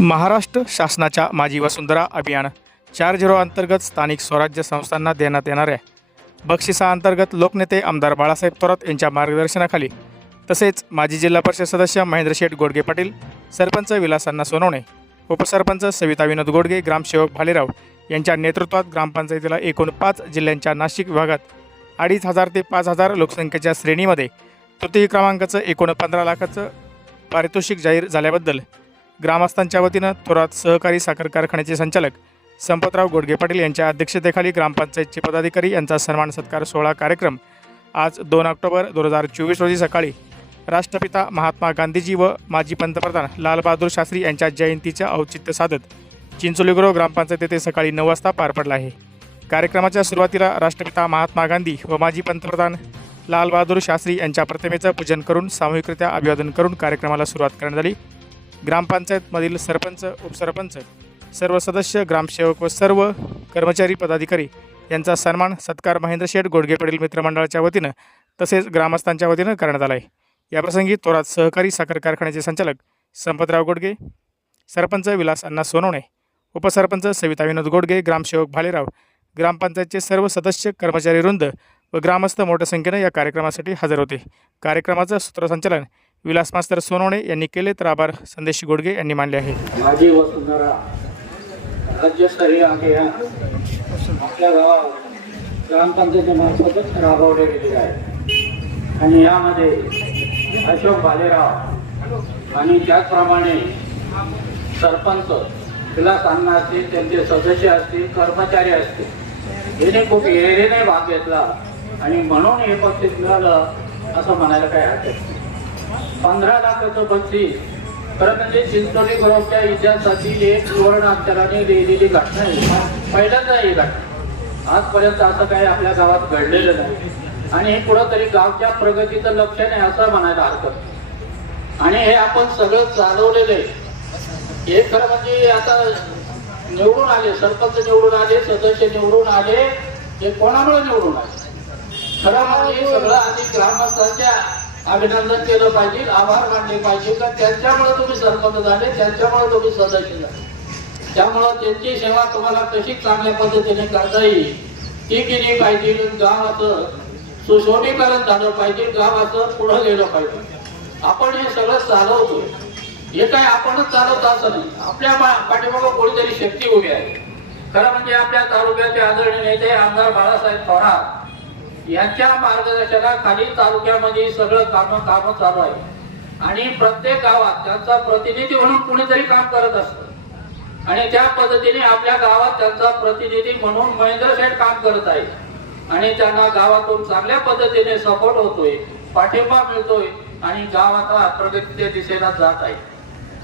महाराष्ट्र शासनाच्या माझी वसुंधरा अभियान. चार झिरो अंतर्गत स्थानिक स्वराज्य संस्थांना देण्यात येणाऱ्या बक्षिसाअंतर्गत लोकनेते आमदार बाळासाहेब थोरात यांच्या मार्गदर्शनाखाली. तसेच माजी जिल्हा परिषद सदस्य महेंद्र शेठ गोडगे पाटील सरपंच विलासांना सोनवणे उपसरपंच सविता विनोद गोडगे ग्रामसेवक भालेराव यांच्या नेतृत्वात ग्रामपंचायतीला एकूण पाच जिल्ह्यांच्या नाशिक विभागात अडीच हजार ते पाच हजार लोकसंख्येच्या श्रेणीमध्ये तृतीय क्रमांकाचं एकूण पंधरा लाखाचं पारितोषिक जाहीर झाल्याबद्दल ग्रामस्थांच्या वतीनं थोरात सहकारी साखर कारखान्याचे संचालक संपतराव गोडगे पाटील यांच्या अध्यक्षतेखाली ग्रामपंचायतचे पदाधिकारी यांचा सन्मान सत्कार सोहळा कार्यक्रम आज दोन ऑक्टोबर दोन हजार चोवीस रोजी सकाळी राष्ट्रपिता महात्मा गांधीजी व माजी पंतप्रधान लालबहादूर शास्त्री यांच्या जयंतीचं औचित्य साधत चिंचोलीगुरव ग्रामपंचायत येथे सकाळी नऊ वाजता पार पडला आहे. कार्यक्रमाच्या सुरुवातीला राष्ट्रपिता महात्मा गांधी व माजी पंतप्रधान लालबहादूर शास्त्री यांच्या प्रतिमेचं पूजन करून सामूहिकरित्या अभिवादन करून कार्यक्रमाला सुरुवात करण्यात आली. ग्रामपंचायतमधील सरपंच उपसरपंच सर्व सदस्य ग्रामसेवक व सर्व कर्मचारी पदाधिकारी यांचा सन्मान सत्कार महेंद्र शेठ गोडगे मित्रमंडळाच्या वतीनं तसेच ग्रामस्थांच्या वतीनं करण्यात आला आहे याप्रसंगी तोरात सहकारी साखर कारखान्याचे संचालक संपतराव गोडगे सरपंच विलास अण्णा सोनवणे उपसरपंच सविता विनोद गोडगे ग्रामसेवक भालेराव ग्रामपंचायतचे सर्व सदस्य कर्मचारी वृंद व ग्रामस्थ मोठ्या संख्येनं या कार्यक्रमासाठी हजर होते. कार्यक्रमाचं सूत्रसंचालन विलास मास्तर सोनवणे यांनी केले तर आभार. संदेश गोडगे यांनी मानले आहे. माझी वसुंधरा राज्यस्तरीय अभियान आपल्या गावात ग्रामपंचायती मार्फतच राबवले गेले आहे. आणि यामध्ये अशोक भालेराव आणि त्याचप्रमाणे सरपंच विलास अण्णा असतील त्यांचे सदस्य असतील कर्मचारी असतील याने खूप एरेने भाग घेतला आणि म्हणून हे पक्ष मिळालं असं म्हणायला काही हरकत नाही. पंधरा लाखाचं बक्षीस खरं म्हणजे चिंचोली ग्रुपच्या इतिहासातील एक सुवर्ण अक्षराने लिहिलेली घटना आहे. पहिल्यांदा ही घटना. आजपर्यंत असं काही आपल्या गावात घडलेलं नाही. आणि हे कुठंतरी गावच्या प्रगतीचं लक्ष नाही असं म्हणायला हरकत आणि हे आपण सगळं चालवलेलं आहे. हे खरं म्हणजे आता निवडून आले सरपंच निवडून आले सदस्य निवडून आले हे कोणामुळे निवडून आले? खरं म्हणजे सगळं आधी ग्रामस्थांच्या अभिनंदन केलं पाहिजे आभार मानले पाहिजे. का त्यांच्यामुळे तुम्ही सरपंच झाले त्यांच्यामुळे तुम्ही सदस्य झाले? त्यामुळं त्यांची सेवा तुम्हाला कशी चांगल्या पद्धतीने करता येईल ती केली पाहिजे. गावाचं सुशोभीकरण झालं पाहिजे गावाचं पुढं गेलं पाहिजे. आपण हे सगळं चालवतोय. हे काय आपणच चालवत असं नाही. आपल्या पा- पाठीमागं कोणीतरी शक्ती उभी आहे. खरं म्हणजे आपल्या तालुक्याचे आदरणीय नेते आमदार बाळासाहेब थोरात यांच्या मार्गदर्शनाखाली तालुक्यामध्ये सगळं काम काम चालू आहे. आणि प्रत्येक गावात त्यांचा प्रतिनिधी म्हणून कुणीतरी काम करत असतं. आणि त्या पद्धतीने आपल्या गावात त्यांचा प्रतिनिधी म्हणून महेंद्र शेठ काम करत आहे. आणि त्यांना गावातून चांगल्या पद्धतीने सपोर्ट होतोय पाठिंबा मिळतोय आणि गाव आता प्रगतीच्या दिशेला जात आहे.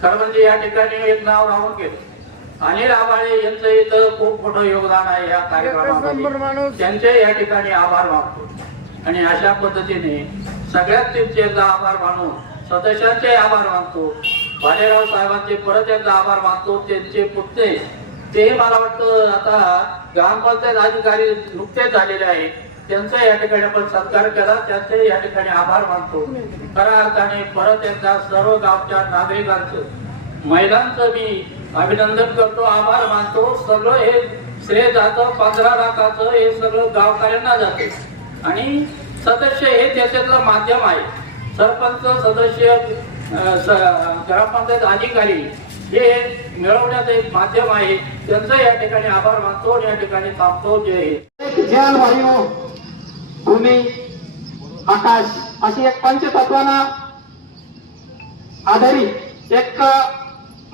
खरं म्हणजे या ठिकाणी एक नाव राहून गेलं. अनिल आबाळे यांचं इथं खूप मोठं योगदान आहे या कार्यक्रमामध्ये. त्यांचे या ठिकाणी आभार मानतो. आणि अशा पद्धतीने सगळ्यात त्यांचे एकदा आभार मानून सदस्यांचे आभार मानतो. भालेराव साहेबांचे परत एकदा आभार मानतो. त्यांचे पुतणे ते मला वाटतं आता ग्रामपंचायत अधिकारी नुकतेच झालेले आहे त्यांचा या ठिकाणी आपण सत्कार केला. त्यांचे या ठिकाणी आभार मानतो. खऱ्या अर्थाने परत एकदा सर्व गावच्या नागरिकांचं महिलांचं मी अभिनंदन करतो आभार मानतो. सगळं हे श्रेय जातं पंधरा लाखाचं हे सगळं गावकऱ्यांना जाते. आणि सदस्य हे त्याच्यातलं माध्यम आहे. सरपंच सदस्य ग्रामपंचायत अधिकारी हे मिळवण्याचं एक माध्यम आहे. त्यांचं या ठिकाणी आभार मानतो आणि या ठिकाणी थांबतो. जय जल वायू भूमी आकाश अशी एक पंचतत्वाना आधारित एक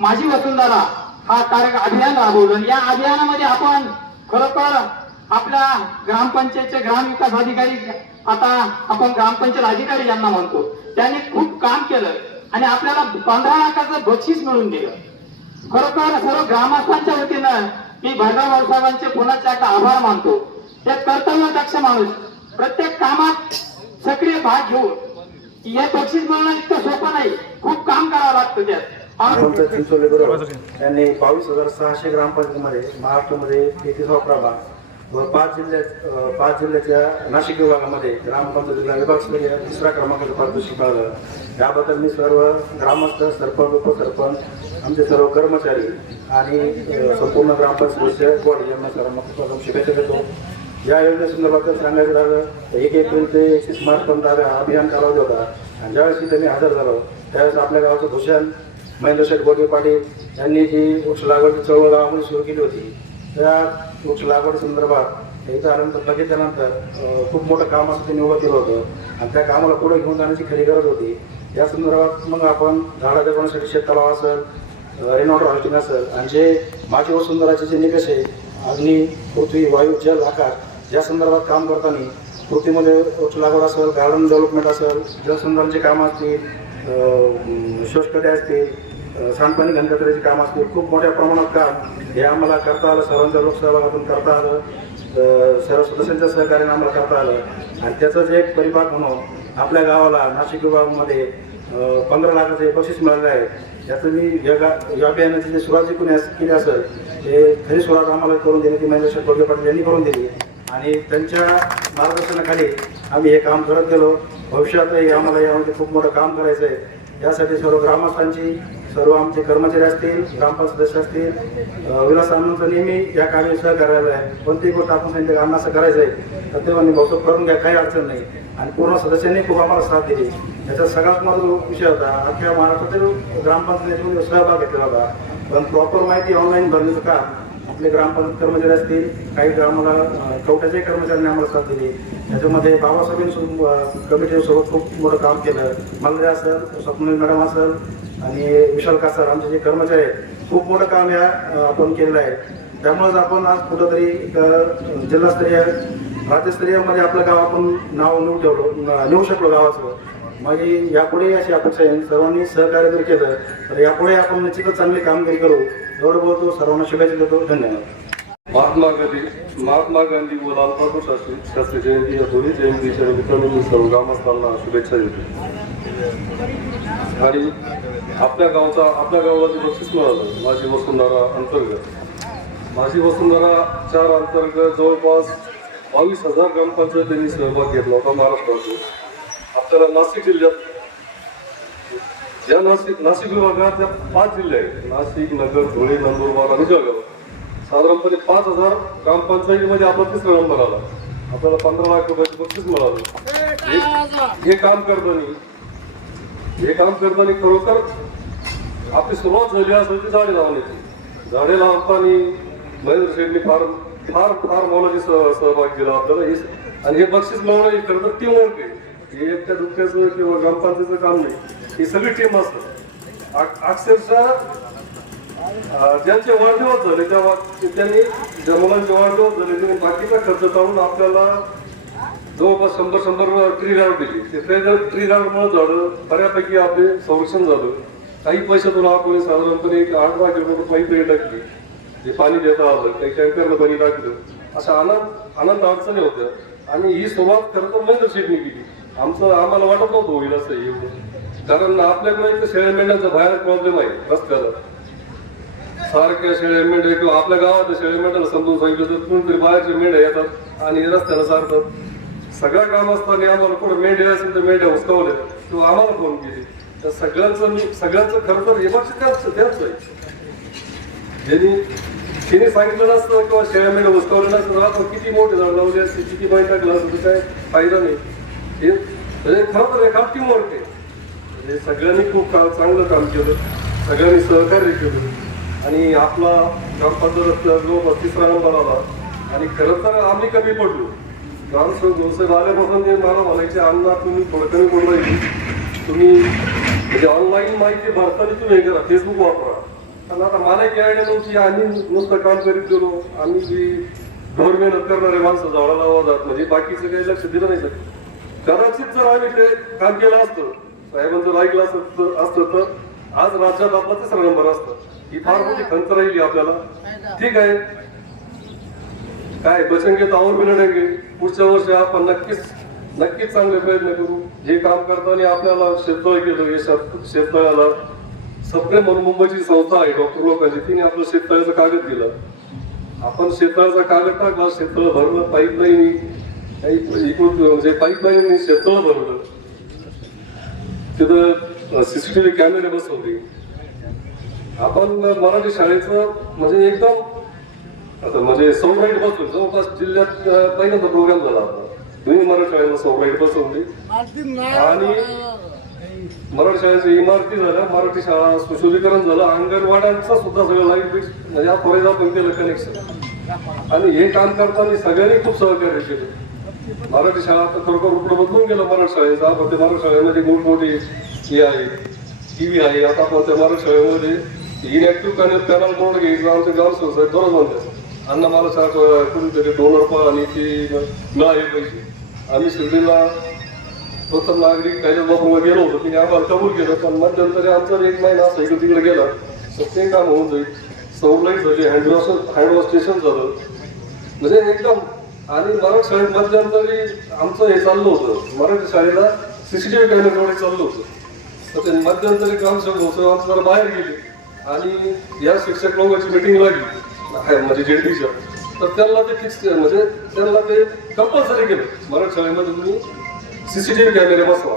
माझी वसुंधरा हा कार्य अभियान राबवलं. या अभियानामध्ये आपण खरोखर आपल्या ग्रामपंचायतचे ग्रामविकास अधिकारी आता आपण ग्रामपंचायत अधिकारी यांना म्हणतो त्यांनी खूप काम केलं आणि आपल्याला पंधरा लाखाचं बक्षीस मिळून दिलं खरोखर सर्व ग्रामस्थांच्या वतीनं मी भैरव साहेबांचे पुन्हा एकदा आभार मानतो. ते कर्तव्य दक्ष माणूस प्रत्येक कामात सक्रिय भाग घेऊन हे बक्षीस मिळणं इतकं सोपं नाही. खूप काम करावं लागतं त्यात. आणि पंचायत यांनी बावीस हजार सहाशे ग्रामपंचायतीमध्ये महाराष्ट्रामध्ये एकविसावा प्रभाग व पाच जिल्ह्यात पाच जिल्ह्याच्या नाशिक विभागामध्ये ग्रामपंचायतीला विभागस्तरीय दुसऱ्या क्रमांकाचं पारितोषिक मिळालं. याबद्दल मी सर्व ग्रामस्थ सरपंच उपसरपंच आमचे सर्व कर्मचारी आणि संपूर्ण ग्रामपंचायत सदस्य बॉडी यांना सर्वांना शुभेच्छा देतो. या योजनेसंदर्भात सांगायचं झालं तर एक एप्रिल ते एकतीस मार्चपर्यंत अभियान कालावधी होता. आणि ज्यावेळेस इथे मी हजर झालो त्यावेळेस आपल्या गावाचं भूषण महेंद्र शेठ गोटे पाटील यांनी जी वृक्ष लागवड चळवळ गावामध्ये सुरू केली होती त्या वृक्ष लागवड संदर्भात त्यांचा आनंद बघितल्यानंतर खूप मोठं काम असं त्यांनी उभं केलं होतं. आणि त्या कामाला पुढे घेऊन जाण्याची खरी गरज होती. या संदर्भात मग आपण झाडं जगवण्यासाठी शेततलाव असेल रेनवॉटर हॉस्टिंग असेल आणि जे माझी वसुंधराचे जे निकष आहे अग्नी पृथ्वी वायू जल आकार या संदर्भात काम करताना पृथ्वीमध्ये वृक्ष लागवड असेल गार्डन डेव्हलपमेंट असेल जलसंधारणचे कामं असतील शोषकडे असतील अं, सांडपाणी घनकचऱ्याची काम असतील खूप मोठ्या प्रमाणात काम हे आम्हाला करता आलं. सर्वांच्या लोकसहभागातून करता आलं. सर्व सदस्यांच्या सहकार्याने आम्हाला करता आलं. आणि त्याचाच एक परिपाक म्हणून आपल्या गावाला नाशिक विभागामध्ये पंधरा लाखाचं एक बक्षीस मिळालं आहे. याचं मी या गा या अभियानाची सुरुवात जी केली असेल ते खरी सुरुवात आम्हाला करून दिली. ती महेंद्र शेठ गोडगे पाटील यांनी करून दिली. आणि त्यांच्या मार्गदर्शनाखाली आम्ही हे काम करत गेलो. भविष्यातही आम्हाला यामध्ये खूप मोठं काम करायचं आहे यासाठी सर्व ग्रामस्थांची सर्व आमचे कर्मचारी असतील ग्रामपंचायत सदस्य असतील विलास आनंदचं नेहमी या कामी करायला आहे. कोणतीही गोष्ट आपण सांगितलं का असं करायचं आहे. तर तेव्हा मी भाऊ करून घ्या काही अडचण नाही. आणि पूर्ण सदस्यांनी खूप आम्हाला साथ दिली. याचा सगळ्यात महत्त्व विषय होता अख्ख्या महाराष्ट्रातील ग्रामपंचायतीमध्ये सहभाग घेतला होता. पण प्रॉपर माहिती ऑनलाईन भरण्याचं काम आपले ग्रामपंचायत कर्मचारी असतील काही ग्रामाला अं, कवट्याच्याही कर्मचाऱ्यांनी आम्हाला साथ दिली. त्याच्यामध्ये बाबासाहेबांसोबत कमिटीसोबत खूप मोठं काम केलं. मल्ले असेल स्वप्नील मॅडम असेल आणि विशाल कासार आमचे जे कर्मचारी आहेत खूप मोठं काम या आपण केलेलं आहे. त्यामुळेच आपण आज कुठंतरी जिल्हास्तरीय राज्यस्तरीयमध्ये आपलं गाव आपण नाव नेऊ ठेवलो नेऊ शकलो गावाचं माझी यापुढे अशी अपेक्षा आहे. सर्वांनी सहकार्य जर केलं तर यापुढे आपण निश्चितच चांगली कामगिरी करू. एवढं बोलतो सर्वांना शुभेच्छा देतो. धन्यवाद. महात्मा गांधी महात्मा गांधी व लालबहादूर शास्त्री शास्त्री जयंती या दोन्ही जयंतीच्या निमित्ताने मी सर्व ग्रामस्थांना शुभेच्छा देतो. आणि आपल्या गावचा आपल्या गावाला जे बक्षीस मिळालं माझी वसुंधरा अंतर्गत. माझी वसुंधरा चार अंतर्गत जवळपास बावीस हजार ग्रामपंचायतींनी सहभाग घेतला होता महाराष्ट्रातून आपल्याला नाशिक जिल्ह्यात ज्या नाशिक नाशिक विभागात ज्या पाच जिल्हे आहेत. नाशिक नगर धुळे नंदुरबार आणि जळगाव साधारणपणे पाच हजार ग्रामपंचायतीमध्ये आपला तिसरा नंबर आला. आपल्याला पंधरा लाख रुपयाचं बक्षीस मिळालं. हे काम करताना हे काम करताना खरोखर आपली सुरुवात झाली असेल म्हणजे ती झाडे लावण्याची. झाडे लावताना महेंद्र शेठनी फार फार फार मोलाची सह- सहभाग दिला आपल्याला. हे आणि हे बक्षीस मिळवणं हे खरं तर टीम वर्क आहे. हे एकट्या दुःखाचं किंवा ग्रामपंचायतीचं काम नाही. ही सगळी टीम असतात. अक्षरशः ज्यांचे वाढदिवस झाले त्या त्यांनी ज्या मुलांचे वाढदिवस झाले त्यांनी बाकीचा खर्च काढून आपल्याला जवळपास शंभर शंभर ट्री राऊंड दिली. ते ट्री ट्री गार्डमुळे झालं बऱ्यापैकी आपले संरक्षण झालं. काही पैशातून आपण साधारणपणे एक आठ दहा किलोमीटर पाईप टाकली. जे पाणी देता आलं काही टँकरनं पाणी टाकलं. अशा आनंद आनंद अडचणी होत्या. आणि ही सुरुवात खरं तर महेंद्र केली. आमचं आम्हाला वाटत नव्हतं होईल असं हे एवढं कारण आपल्याकडे एक शेळ्या मेंढ्यांचा बाहेर प्रॉब्लेम आहे रस्त्याला. सारख्या शेळ्या मेंढ्या किंवा आपल्या गावातल्या शेळ्या मेंढ्याला समजून सांगितलं तर कोणतरी बाहेरचे मेंढ्या येतात आणि रस्त्याला सारतात. सगळ्या काम असताना आम्हाला कुठं मेंढ्या असेल तर मेंढ्या उसकावल्या किंवा आम्हाला फोन केली. तर सगळ्यांचं मी सगळ्यांचं खरं तर एमर्जी त्याच त्याच आहे. ज्यांनी तिने सांगितलं नसतं किंवा शेळ्या मेंढ्या उचकावल्या नसतं तर किती मोठे झाड लावले असते किती बाई टाकलं असतं तर काय फायदा नाही. हे म्हणजे खरं तर एका टीम वर्क आहे. म्हणजे सगळ्यांनी खूप का- चांगलं काम केलं. सगळ्यांनी सहकार्य केलं. आणि आपला ग्रामपंचायत जवळपास तिसरा नंबर आला. आणि खरं तर आम्ही कमी पडलो. ग्रामसेवक व्यवसाय आल्यापासून ते मला म्हणायचे अण्णा तुम्ही थोडं कमी पडलं तुम्ही म्हणजे ऑनलाईन माहिती भरताना तुम्ही हे करा फेसबुक वापरा. पण आता मला एक आयडिया नव्हती. आम्ही नुसतं काम करीत गेलो. आम्ही जी ढोर मेहनत करणारे माणसं लावा जात म्हणजे बाकीचं काही लक्ष दिलं नाही कदाचित जर आम्ही ते काम केलं असतं साहेबांचं ऐकलं असतं असतं तर आज राज्यात आपला तिसरा नंबर असतं. ही फार मोठी खंत राहिली आपल्याला. ठीक आहे. काय तर और भी लढेंगे पुढच्या वर्षी आपण नक्कीच नक्कीच चांगले प्रयत्न करू. जे काम करताना आपल्याला शेततळ केलं हे शेततळ्याला सप्रे म्हणून मुंबईची संस्था आहे डॉक्टर लोकांची. तिने आपलं शेततळ्याचं कागद दिलं. आपण शेततळ्याचा कागद टाकला शेततळ भरलं पाईपलाईन काही इकडून म्हणजे पाईपलाईन शेततळ भरलं तिथं सीसीटीव्ही कॅमेरे बसवले. आपण मराठी शाळेचं म्हणजे एकदम आता म्हणजे सौराईट बसलो जवळपास जिल्ह्यात पहिल्यांदा प्रोग्राम झाला होता दोन्ही मराठी शाळेला सौराईट बसवली आणि मराठी शाळेची इमारती झाल्या मराठी शाळा सुशोभीकरण झालं अंगणवाड्यांचं सुद्धा सगळं लाइट बिल म्हणजे आपण केलं कनेक्शन आणि हे काम करताना सगळ्यांनी खूप सहकार्य केलं. मराठी शाळा आता खरोखर रुपये बदलून गेलं मराठी शाळेचा पण ते मराठी शाळेमध्ये मोठमोठी हे आहे टीव्ही आहे. आता आपण त्या मराठी शाळेमध्ये इनॅक्टिव्ह पॅनल पॅनल बोर्ड घ्यायचं आमच्या गाव संस्था दररोज म्हणतात अण्णा मला शाळा कुणीतरी डोनर पहा आणि ती मिळाले पैसे. आम्ही शिर्डीला प्रथम नागरिक काही बाबा गेलो होतो. तिने आम्हाला कबूल केलं पण मध्यंतरी आमचा एक महिना असं इकडे तिकडे गेला. तर ते काम होऊन जाईल. सवलाईट झाली हँडवॉश हँडवॉश स्टेशन झालं. म्हणजे एकदम आणि मराठी शाळेत मध्यंतरी आमचं हे चाललं होतं. मराठी शाळेला सीसीटीव्ही कॅमेराकडे चाललं होतं. तर ते मध्यंतरी काम सगळं होतं. आमचं जरा बाहेर गेले. आणि या शिक्षक लोकांची मिटिंग लागली. म्हणजे जेडीच्या तर त्यांना ते फिक्स म्हणजे त्यांना ते कंपल्सरी केलं. मराठी शाळेमध्ये तुम्ही सी सी टी व्ही कॅमेरे बसवा.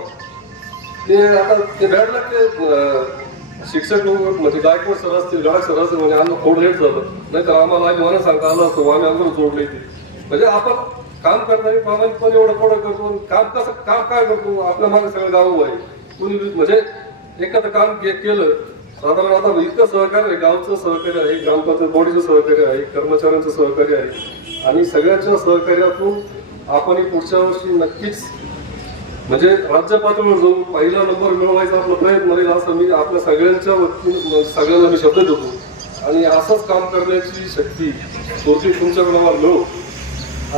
ते आता ते बॅड लागते शिक्षक लोक म्हणजे गायकवाड सर असतील गायक सर असतील म्हणजे आम्हाला थोडं लेट झालं नाही तर आम्हाला आधी मला सांगता आलं असतो आम्ही अगोदर जोडले ते म्हणजे आपण काम करताना प्रामाणिकपणे एवढं पुढं करतो काम कसं काम काय करतो आपल्या मागे सगळं गाव आहे. कुणी म्हणजे एखादं काम के- केलं साधारण आता इतकं सहकार्य आहे गावचं सहकार्य आहे ग्रामपंचायत बॉडीचं सहकार्य आहे कर्मचाऱ्यांचं सहकार्य आहे. आणि सगळ्यांच्या सहकार्यातून आपण पुढच्या वर्षी नक्कीच म्हणजे राज्य पातळीवर जाऊन पहिला नंबर मिळवायचा आपला प्रयत्न राहील असं मी आपल्या सगळ्यांच्या वतीने म्हणजे सगळ्यांना मी शब्द देतो. आणि असंच काम करण्याची शक्ती सोची तुमच्याकडे मला मिळो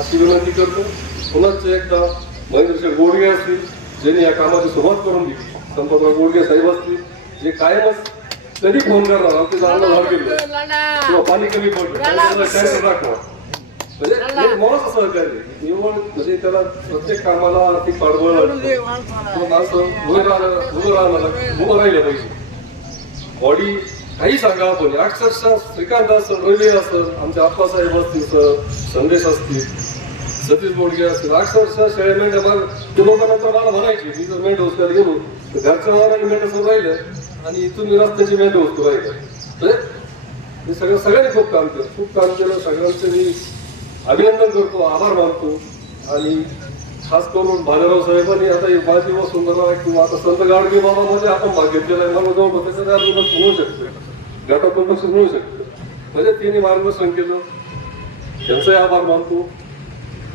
अशी विनंती करतो. पुन्हा एकदा महेंद्रशेठ गोडगे असतील ज्यांनी या कामाची सुरुवात करून दिली. संपतराव गोडगे साहेब असतील जे कायमच कधी फोन करणार आमचे चांगलं झाड गेलं किंवा पाणी कमी पडलं टाकणार म्हणजे हे मोलाचं सहकार्य म्हणजे त्याला प्रत्येक कामाला आर्थिक पाठबळ लागतं. किंवा माणसं उभं राहणं उभं राहणं उभं राहिलं पाहिजे. बॉडी काही सांगा आपण. अक्षरशः श्रीकांत असेल रवी असेल आमचे आप्पासाहेब असतील सर संदेश असतील सतीश बोडगे असतील. अक्षरशः शेळ्या मेंढ्या माग ते लोकांना तर मला म्हणायचे मी जर मेंढ्या उचलायला गेलो तर घरच्या वाराने मेंढ्या सर राहिल्या आणि इथून मी रस्त्याची मेंढ्या होतो आहे मी हे सगळं सगळ्यांनी खूप काम केलं. खूप काम केलं. सगळ्यांचं मी अभिनंदन करतो आभार मानतो. आणि खास करून भालेराव साहेबांनी आता हे माझी व सुंदर किंवा आता संत गाडगे बाबामध्ये आपण भाग घेतलेला आहे. मला जवळ त्याचं होऊ मिळू शकतो गटातून बक्षीस मिळू शकतं म्हणजे तिने मार्गदर्शन केलं. त्यांचाही आभार मानतो.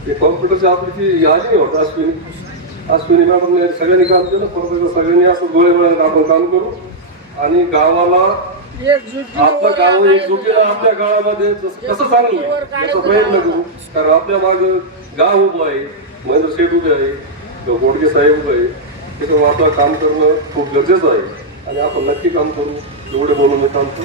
ते कॉम्प्युटरची आपली ती आली होता अश्विनी. अश्विनी मॅडमने सगळ्यांनी काम केलं. परत सगळ्यांनी असं डोळे मिळाले आपण काम करू. आणि गावाला आपलं गाव एकजुटीनं आपल्या गावामध्ये कसं चांगलं याचा प्रयत्न करू कारण आपल्या माग गाव उभं आहे महेंद्र शेठ उभे आहे किंवा गोडगे साहेब उभे आहे. त्याच्यामुळे आपलं काम करणं खूप गरजेचं आहे. आणि आपण नक्की काम करू. एवढे बोलून मी थांबतो.